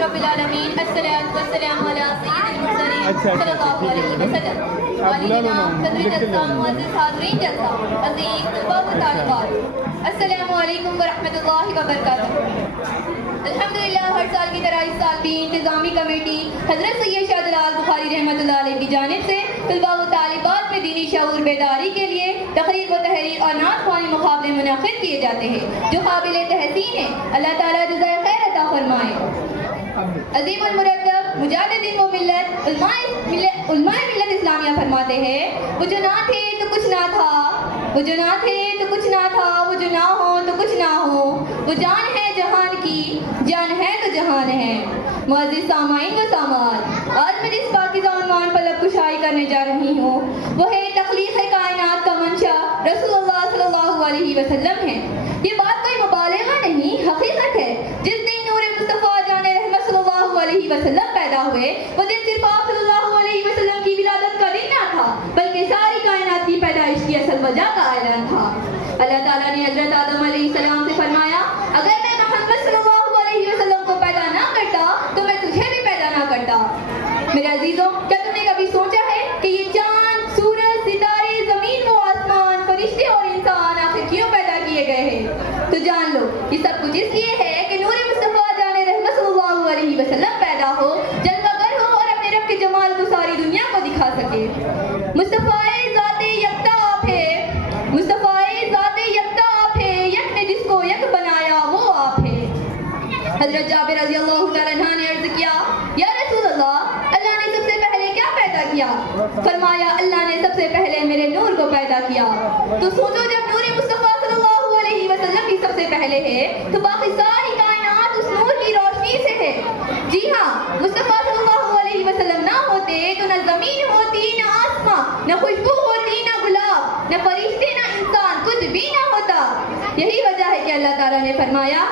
رب العالمین الصلاۃ والسلام علی سید المرسلین صلی اللہ علیہ وسلم والدین صدر جلسہ معزز حاضرین جلسہ عزیز طلباء و طالبات السلام علیکم ورحمۃ اللہ وبرکاتہ۔ الحمدللہ ہر سال کی طرح اس سال بھی انتظامی کمیٹی حضرت سید شاہ جلال بخاری رحمۃ اللہ علیہ کی جانب سے طلباء و طالبات میں دینی شعور بیداری کے لیے تقریر و تحریر اور نعت خوانی مقابلے منعقد کیے جاتے ہیں جو قابل تحسین ہیں۔ اللہ تعالیٰ جزائے خیر عطا فرمائے۔ عظیم المرتب مجاہدین و ملت علماء ملت اسلامیہ فرماتے ہیں وہ جو نہ تھے تو کچھ نہ تھا، وہ جو نہ تھے تو کچھ نہ تھا، وہ جو نہ ہو تو کچھ نہ ہو، وہ جان ہے جہان کی، جان ہے تو جہان ہے۔ معزز سامعین و سامعات، آج میں جس پاکیزہ عنوان پر لب کشائی کرنے جا رہی ہوں وہ ہے تخلیق کائنات کا منشا رسول اللہ صلی اللہ علیہ وسلم ہے۔ یہ بات کوئی مبالغہ نہیں، حقیقت ہے۔ جس دن نور مصطفیٰ جان رحمت صلی اللہ علیہ وسلم پیدا ہوئے وہ دن صرف آپ صلی اللہ علیہ وسلم کی ولادت کا دن نہ تھا بلکہ ساری کائنات کی پیدائش کی اصل وجہ کا اعلان تھا۔ اللہ تعالیٰ نے حضرت آدم علیہ السلام سے فرمایا اگر میں محمد صلی اللہ علیہ وسلم کو پیدا نہ کرتا تو میں تجھے بھی پیدا نہ کرتا۔ میرے عزیزوں، کیا تم نے کبھی سوچا ہے کہ یہ چاند، سورج، ستارے، زمین و آسمان، فرشتے اور انسان آخر کیوں پیدا کیے گئے ہیں؟ تو جان لو یہ سب کچھ اس لیے ہے کہ نور مصطفیٰ جان رحمت صلی اللہ علیہ وسلم پیدا ہو، جلوہ گر ہو اور اپنے رب کے جمال کو ساری دنیا کو دکھا سکے۔ مصطفیٰ ذات یکتا آپ ہے، مصطفیٰ ذات یکتا آپ ہے، یک نے جس کو یک بنایا وہ آپ ہے۔ حضرت جابر رضی اللہ تعالیٰ عنہ نے عرض کیا یا رسول اللہ نے سب سے پہلے کیا پیدا کیا؟ فرمایا اللہ نے سب سے پہلے میرے نور کو پیدا کیا۔ تو سوچو جب نور مصطفیٰ صلی اللہ علیہ وسلم کی سب سے پہلے ہے تو باقی ساری کائنات اس نور کی روشنی سے ہے۔ جی ہاں، مصطفیٰ صلی اللہ علیہ وسلم نہ ہوتے تو نہ زمین ہوتی، نہ آسمان، نہ خوشبو ہوتی، نہ گلاب، نہ فرشتے، نہ انسان، کچھ بھی نہ ہوتا۔ یہی وجہ ہے کہ اللہ تعالیٰ نے فرمایا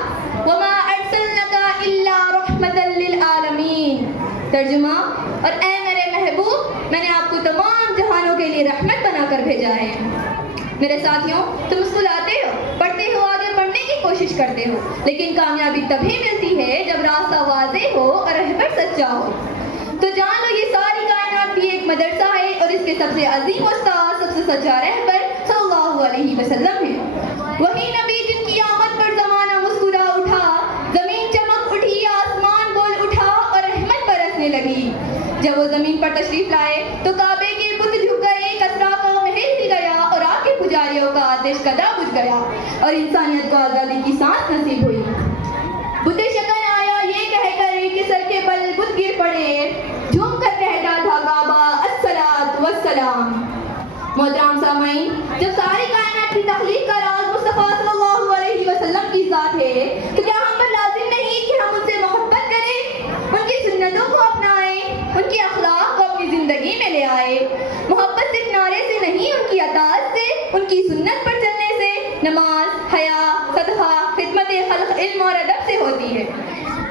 وَمَا أَرْسَلْنَكَ إِلَّا رَحْمَةً لِلْعَالَمِينَ، ترجمہ اور اے میرے محبوب میں نے آپ کو تمام جہانوں کے لیے رحمت بنا کر بھیجا ہے۔ میرے ساتھیوں، تم مسکراتے ہو، پڑھتے ہو، آگے بڑھنے کی کوشش کرتے ہو، لیکن کامیابی تبھی ملتی ہے جب راستہ واضح ہو اور رہبر سچا ہو۔ تو جان لو یہ ساری کائنات بھی ایک مدرسہ ہے اور اس کے سب سے عظیم استاد، سب سے سچا رہبر صلی اللہ علیہ وسلم ہے۔ وہی نبی جن کی آمد پر زمانہ مسکرا اٹھا، زمین چمک اٹھی، آسمان بول اٹھا اور رحمت برسنے لگی۔ جب وہ زمین پر تشریف لائے تو کعبے کے بت جھک گئے، کسرا کا محل ہل گیا اور آگ کے پجاریوں کا آتش کدا بجھ گیا اور انسانیت کو آزادی کی سانس نصیب ہوئی۔ بت شکن آیا یہ کہہ کر کہ سر کے بل بت گر پڑے، جھوم کر کہتا تھا کعبہ الصلاۃ والسلام۔ محترم سامعین، جب ساری کائنات کی تخلیق کا راز مصطفیٰ صلی اللہ علیہ وسلم کی ذات ہے تو کیا ہم پر لازم نہیں کہ ہم ان سے محبت کریں، ان کی سنتوں کو اپنائیں، ان کے اخلاق کو اپنی زندگی میں لے آئے۔ محبت صرف نعرے سے نہیں، ان کی اطاعت سے، ان کی سنت پر چلنے سے، نماز، حیا، صدقہ، خدمت خلق، علم اور ادب سے ہوتی ہے۔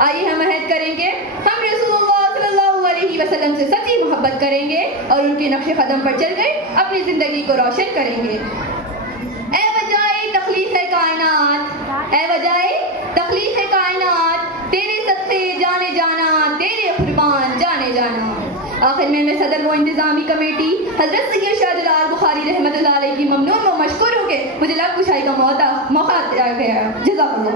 آئیے ہم عہد کریں گے ہم رسول اللہ صلی اللہ علیہ وسلم سے سچی محبت کریں گے اور ان کے نقش قدم پر چل کر اپنی زندگی کو روشن کریں گے۔ اے وجائے تخلیق کائنات، اے وجائے تخلیق کائنات، تیرے صدقے جانے جانا، تیرے قربان جانے جانا۔ آخر میں صدر و انتظامی کمیٹی حضرت سید شاہ جلال بخاری رحمۃ اللہ علیہ کی ممنون و مشکور ہو کے مجھے لب کشائی کا موقع دیا گیا۔ جزاک اللہ۔